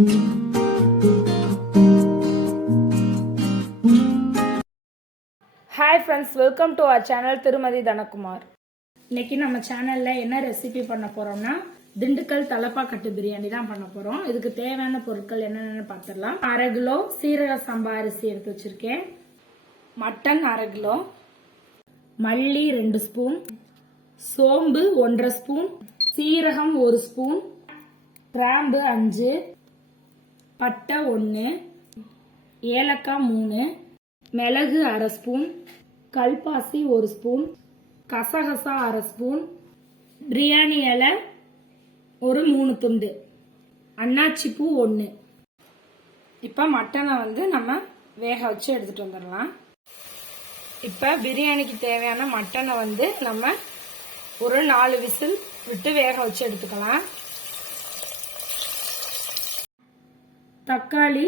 Hi friends, welcome to our channel Thirumathi Dhanakumar. இன்னைக்கு நம்ம சேனல்ல என்ன ரெசிபி பண்ண போறோம்னா திண்டுக்கல் தலப்பாக்கட்டு பிரியாணி தான் பண்ண போறோம். இதுக்கு தேவையான பொருட்கள் என்னென்னு பார்த்துடலாம். 1/2 கிலோ சீரக சம்பா அரிசி எடுத்து வச்சிருக்கேன். மட்டன் 1/2 கிலோ, மல்லி 2 ஸ்பூன், சோம்பு 1/2 ஸ்பூன், சீரகம் 1 ஸ்பூன், கிராம்பு 5, பட்டை 1, ஏலக்காய் 3, மிளகு 1/2 ஸ்பூன், கல்பாசி 1 ஸ்பூன், கசகசா 1/2 ஸ்பூன், பிரியாணி இலை ஒரு 3 துண்டு, அன்னாச்சி பூ 1. இப்போ மட்டனை நம்ம வேக வச்சு எடுத்துட்டு வந்துடலாம். இப்போ பிரியாணிக்கு தேவையான மட்டனை நம்ம ஒரு 4 விசில் விட்டு வேக வச்சு எடுத்துக்கலாம். தக்காளி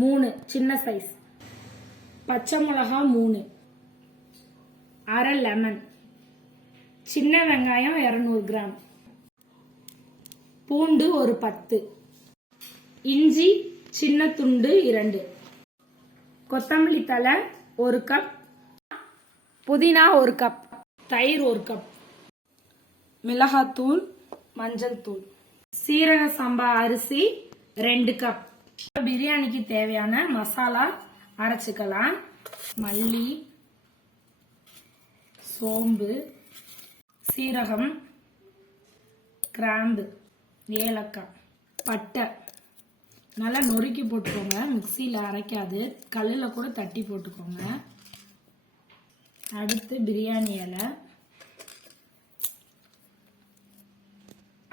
3 சின்ன சைஸ், பச்சை மிளகா 3, 1/2 லெமன், சின்ன வெங்காயம் 200 கிராம், பூண்டு ஒரு 10, இஞ்சி சின்ன துண்டு 2, கொத்தமல்லி தழை 1 கப், புதினா 1 கப், தயிர் 1 கப், மிளகாத்தூள், மஞ்சள் தூள், சீரக சம்பா அரிசி 2 கப். பிரியாணிக்கு தேவையான மசாலா அரைச்சுக்கலாம். மல்லி, சோம்பு, சீரகம், கிராம்பு, ஏலக்காய், பட்டை நல்லா நொறுக்கி போட்டுக்கோங்க. மிக்சியில் அரைக்காது, கல்லில் கூட தட்டி போட்டுக்கோங்க. அடுத்து பிரியாணி இலை,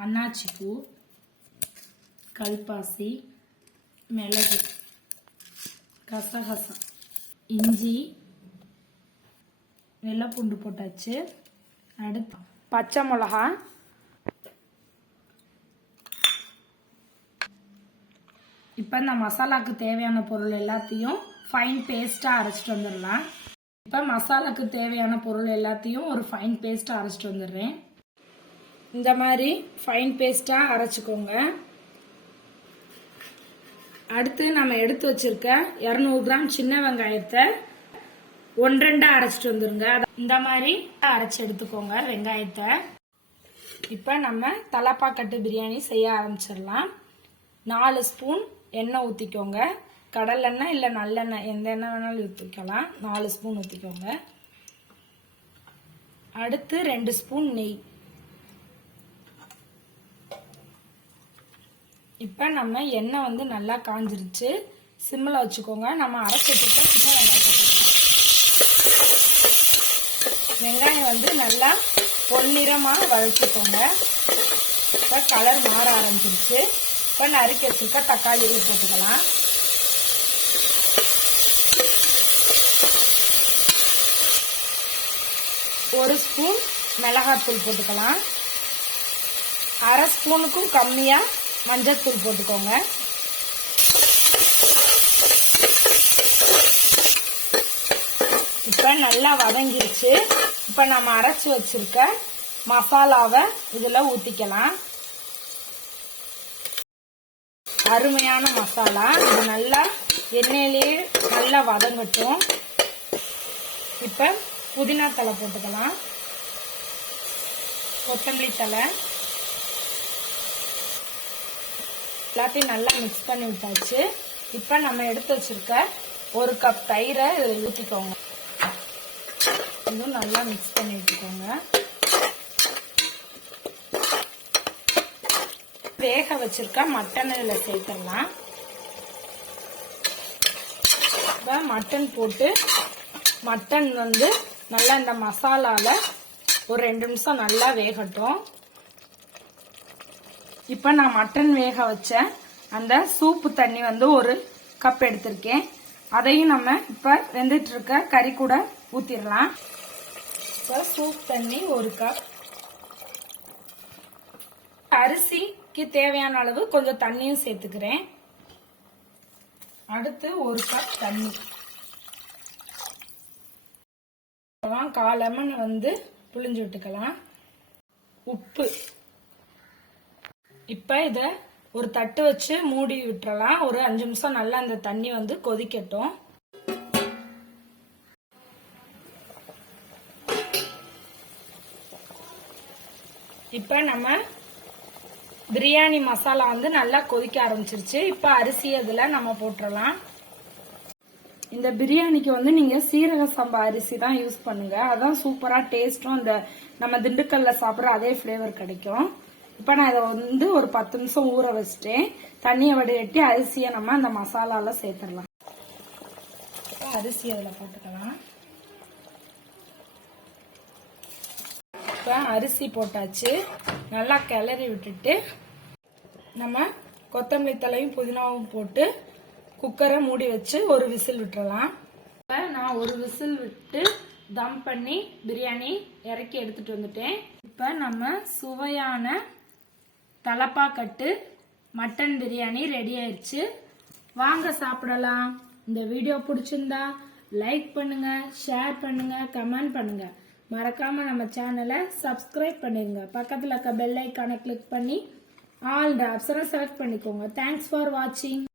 அன்னாச்சி பூ, கல்பாசி, மிளகு, கசகசா, இஞ்சி, வெள்ளைப்பூண்டு போட்டாச்சு. அடுத்து பச்சை மிளகா, இப்போ இந்த மசாலாக்கு தேவையான பொருள் எல்லாத்தையும் ஃபைன் பேஸ்ட்டாக அரைச்சிட்டு வந்துடலாம். இப்போ மசாலாக்கு தேவையான பொருள் எல்லாத்தையும் ஒரு ஃபைன் பேஸ்ட்டாக அரைச்சிட்டு வந்துடுறேன். இந்த மாதிரி ஃபைன் பேஸ்ட்டாக அரைச்சிக்கோங்க. அடுத்து நம்ம எடுத்து வச்சிருக்க 200 கிராம் சின்ன வெங்காயத்தை 1-2 அரைச்சிட்டு வந்துருங்க. இந்த மாதிரி அரைச்சி எடுத்துக்கோங்க வெங்காயத்தை. இப்போ நம்ம தலப்பாக்கட்டு பிரியாணி செய்ய ஆரம்பிச்சிடலாம். 4 ஸ்பூன் எண்ணெய் ஊற்றிக்கோங்க. கடலெண்ணெய் இல்லை நல்லெண்ணெய், எந்த எண்ணெய் வேணாலும் ஊற்றிக்கலாம். 4 ஸ்பூன் ஊற்றிக்கோங்க. அடுத்து 2 ஸ்பூன் நெய். இப்போ நம்ம எண்ணெய் நல்லா காஞ்சிருச்சு. சிம்மில் வச்சுக்கோங்க. நம்ம அரைச்சி வச்சுருக்க சின்ன வெங்காயத்தை போட்டுக்கலாம். வெங்காயம் நல்லா பொன்னிறமாக வதக்கிக்கோங்க. இப்போ கலர் மாற ஆரம்பிச்சிருச்சு. இப்போ நறுக்கி வச்சுருக்க தக்காளி போட்டுக்கலாம். ஒரு ஸ்பூன் மிளகாத்தூள் போட்டுக்கலாம். 1/2 ஸ்பூனுக்கும் கம்மியாக மஞ்சத்தூள் போட்டுக்கோங்க. இப்போ நல்லா வதங்கிருச்சு. இப்போ நம்ம அரைச்சி வச்சிருக்க மசாலாவை இதில் ஊற்றிக்கலாம். அருமையான மசாலா. இது நல்லா எண்ணெயிலேயே நல்லா வதங்கட்டும். இப்போ புதினா தழை போட்டுக்கலாம். கொத்தமல்லி தழை எல்லாத்தையும் நல்லா மிக்ஸ் பண்ணி விட்டாச்சு. இப்போ நம்ம எடுத்து வச்சிருக்க 1 கப் தயிரை இதில் ஊற்றிக்கோங்க. இதுவும் நல்லா மிக்ஸ் பண்ணி விட்டுக்கோங்க. வேக வச்சிருக்க மட்டன் இதில் சேர்த்துடலாம். இப்போ மட்டன் போட்டு மட்டன் நல்லா இந்த மசாலாவில் ஒரு 2 நிமிஷம் நல்லா வேகட்டும். இப்போ நான் மட்டன் வேக வச்ச அந்த சூப்பு தண்ணி 1 கப் எடுத்திருக்கேன். அதையும் நம்ம இப்போ வெந்துட்டு இருக்க கறி கூட ஊற்றிடலாம். இப்போ சூப் தண்ணி 1 கப். அரிசிக்கு தேவையான அளவு கொஞ்சம் தண்ணியும் சேர்த்துக்கிறேன். அடுத்து 1 கப் தண்ணி. 1/4 லெமன் புளிஞ்சு விட்டுக்கலாம். உப்பு. இப்போ இதை ஒரு தட்டு வச்சு மூடி விட்டுறலாம். ஒரு 5 நிமிஷம் நல்லா அந்த தண்ணி வந்து கொதிக்கட்டும். இப்ப நம்ம பிரியாணி மசாலா வந்து நல்லா கொதிக்க ஆரம்பிச்சிருச்சு. இப்ப அரிசி அதுல நம்ம போட்டுறலாம். இந்த பிரியாணிக்கு வந்து நீங்க சீரக சம்பா அரிசி தான் யூஸ் பண்ணுங்க. அதான் சூப்பரா டேஸ்டும் அந்த நம்ம திண்டுக்கல்ல சாப்பிட்ற அதே ஃபிளேவர் கிடைக்கும். இப்ப நான் இதை வந்து ஒரு 10 நிமிஷம் ஊற வச்சுட்டேன். தண்ணியை வடிகட்டி அரிசியை நம்ம அந்த மசாலால சேர்த்துடலாம். அரிசி அதுல போட்டுக்கலாம். இப்ப அரிசி போட்டாச்சு. நல்லா கிளறி விட்டுட்டு நம்ம கொத்தமல்லி தலையும் புதினாவும் போட்டு குக்கரை மூடி வச்சு ஒரு விசில் விட்டுறலாம். இப்ப நான் ஒரு விசில் விட்டு தம் பண்ணி பிரியாணி இறக்கி எடுத்துட்டு வந்துட்டேன். இப்ப நம்ம சுவையான தலப்பாக்கட்டு மட்டன் பிரியாணி ரெடி ஆயிடுச்சு. வாங்க சாப்பிடலாம். இந்த வீடியோ பிடிச்சிருந்தா லைக் பண்ணுங்க, ஷேர் பண்ணுங்க, கமெண்ட் பண்ணுங்க. மறக்காம நம்ம சேனலை சப்ஸ்கிரைப் பண்ணிருங்க. பக்கத்துல இருக்க பெல் ஐக்கானை கிளிக் பண்ணி ஆல் ஆப்ஷனை செலக்ட் பண்ணிக்கோங்க. தேங்க்ஸ் ஃபார் வாட்சிங்.